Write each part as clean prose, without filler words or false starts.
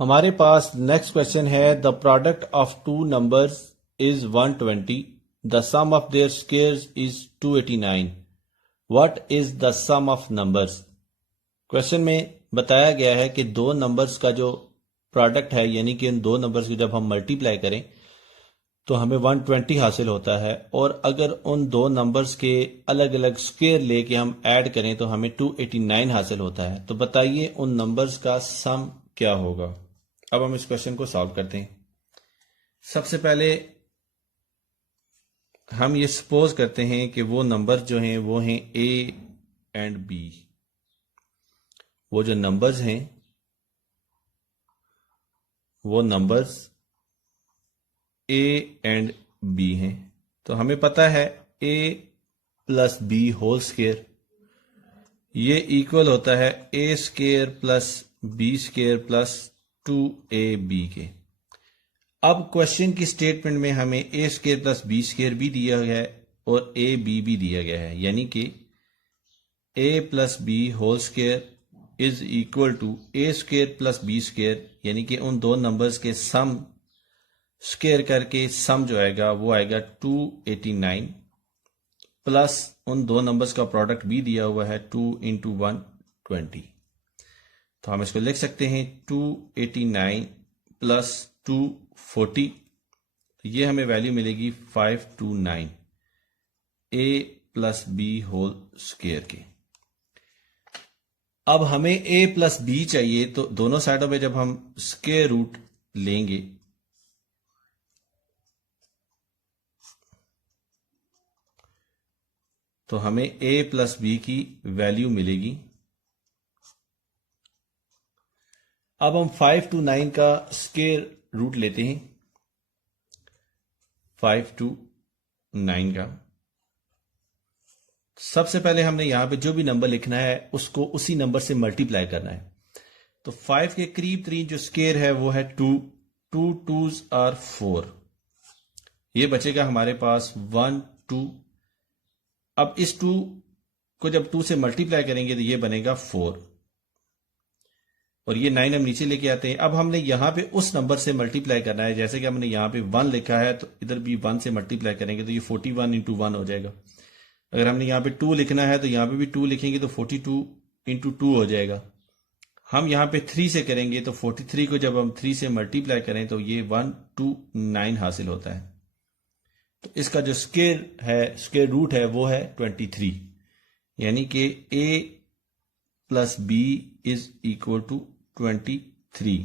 हमारे पास next question है the product of two numbers is 120 the sum of their squares is 289 what is the sum of numbers. Question में बताया गया है कि दो नंबर्स का जो प्रोडक्ट है यानी कि उन दो नंबर्स को जब हम मल्टीप्लाई करें तो हमें 120 हासिल होता है और अगर उन दो नंबर्स के अलग अलग स्क्वायर लेके हम ऐड करें तो हमें 289 हासिल होता है। तो बताइए उन नंबर्स का सम क्या होगा। अब हम इस क्वेश्चन को सॉल्व करते हैं। सबसे पहले हम ये सपोज करते हैं कि वो नंबर्स जो हैं वो हैं ए एंड बी। वो जो नंबर्स हैं वो नंबर्स ए एंड बी हैं। तो हमें पता है a plus b whole square ये इक्वल होता है a square plus b square plus 2ab के। अब क्वेश्चन की स्टेटमेंट में हमें a square plus b square भी दिया गया है और ए बी भी दिया गया है, यानी कि a plus b whole square is equal to a square plus b square, यानी कि उन दो नंबर्स के सम स्क्वायर करके सम जो आएगा वो आएगा 289 प्लस उन दो नंबर्स का प्रोडक्ट भी दिया हुआ है 2 इंटू 120। तो हम इसको लिख सकते हैं 289 प्लस 240, तो ये हमें वैल्यू मिलेगी 529 ए प्लस बी होल स्क्वायर के। अब हमें ए प्लस बी चाहिए, तो दोनों साइडों में जब हम स्क्वायर रूट लेंगे तो हमें ए प्लस बी की वैल्यू मिलेगी। अब हम 529 का स्क्वायर रूट लेते हैं, 529 का। सबसे पहले हमने यहां पे जो भी नंबर लिखना है उसको उसी नंबर से मल्टीप्लाई करना है। तो 5 के करीब तरीन जो स्क्वायर है वो है 2, 2 2s आर 4, ये बचेगा हमारे पास 1 2। अब इस 2 को जब 2 से मल्टीप्लाई करेंगे तो ये बनेगा 4 और ये 9 हम नीचे लेके आते हैं। अब हमने यहां पे उस नंबर से मल्टीप्लाई करना है, जैसे कि हमने यहां पे 1 लिखा है तो इधर भी 1 से मल्टीप्लाई करेंगे तो ये 41 इंटू 1 हो जाएगा। अगर हमने यहां पे 2 लिखना है तो यहां पे भी 2 लिखेंगे तो 42 इंटू 2 हो जाएगा। हम यहां पे 3 से करेंगे तो 43 को जब हम 3 से मल्टीप्लाई करें तो ये 129 हासिल होता है। तो इसका जो स्क्वायर रूट है वो है 23, यानी कि a प्लस b is equal to 23।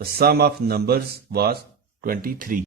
The sum of numbers was 23।